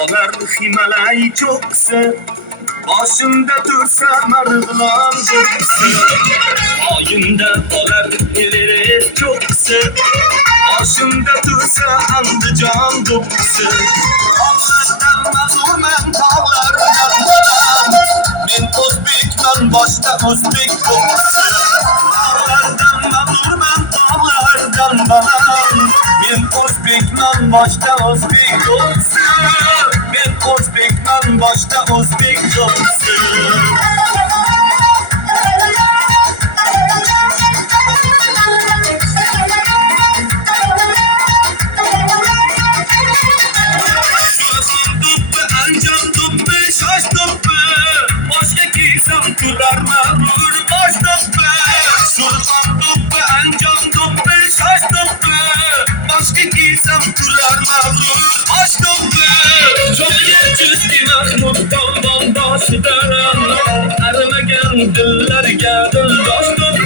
qolar Himalay cho'qqisi, boshimda tursa Marg'ilon cho'qqisi. Oyimda qolar Everest cho'qqisi, boshimda tursa Andijon cho'qqisi. Tog'lardan mazmunman, tog'lardan baland, men o'zbekman, boshda o'zbek cho'qqisi. Tog'lardan mazmunman, tog'lardan baland, men o'zbekman, boshda o'zbek cho'qqisi. Men o'zbekman, boshda o'zbek cho'qqisi. Turar mağrur baş topu, Sultan topu, Ancan topu, şaş topu. Başka giysem turar mağrur baş topu. Çok yer çizdi Mahmut Bamban başıdan, ermegen dillerge dildaş topu.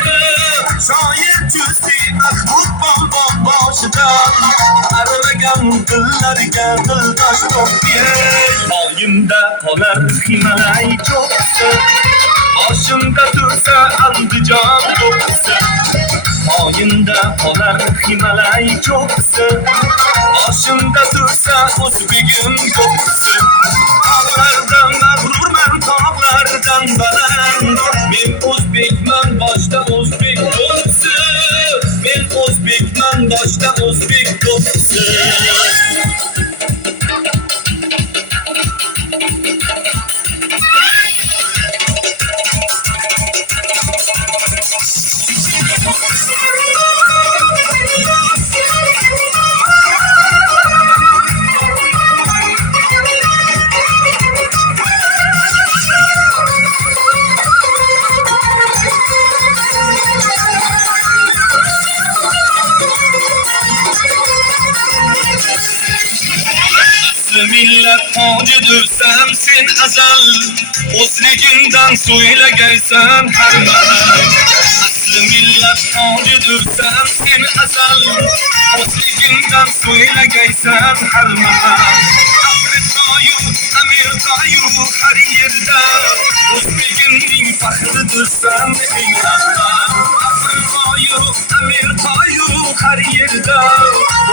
Şair çizdi Mahmut Bamban başıdan, ermegen dillerge dildaş topu. Oyimda qolar Himalay cho'qqisi, boshimda tursa Andijon cho'qqisi. Oyimda qolar Himalay cho'qqisi, boshimda tursa o'zbegim cho'qqisi. Tog'lardan mag'rurman, tog'lardan baland, men o'zbekman, boshda o'zbek cho'qqisi. Men o'zbekman, boshda o'zbek cho'qqisi. Millet tacıdır sensin azal, o'zligingdan so'ylagaysan har mahal. Asli millet tacıdır sensin azal, o'zligingdan so'ylagaysan har mahal. Afrikayu, Amerikayu har yerda, o'zligingning faxridir sen eng avval. Afrikayu, Amerikayu har yerda,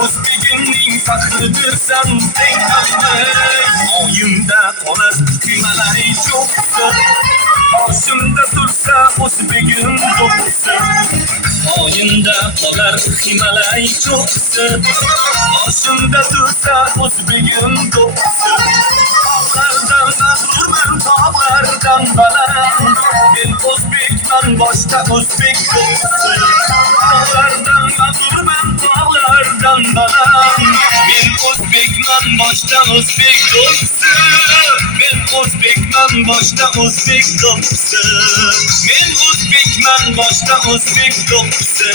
o'zligingning faxridir sen eng avval. Oyimda qolar Himalay cho'qqisi, boshimda tursa o'zbegim cho'qqisi. Oyimda qolar Himalay cho'qqisi, boshimda tursa o'zbegim cho'qqisi. Tog'lardan mag'rurman, tog'lardan baland, men o'zbekman, boshda o'zbek cho'qqisi. Tog'lardan mag'rurman, tog'lardan baland, men o'zbekman, boshda o'zbek cho'qqisi. Men o'zbekman, boshda o'zbek cho'qqisi. Men o'zbekman, boshda o'zbek cho'qqisi.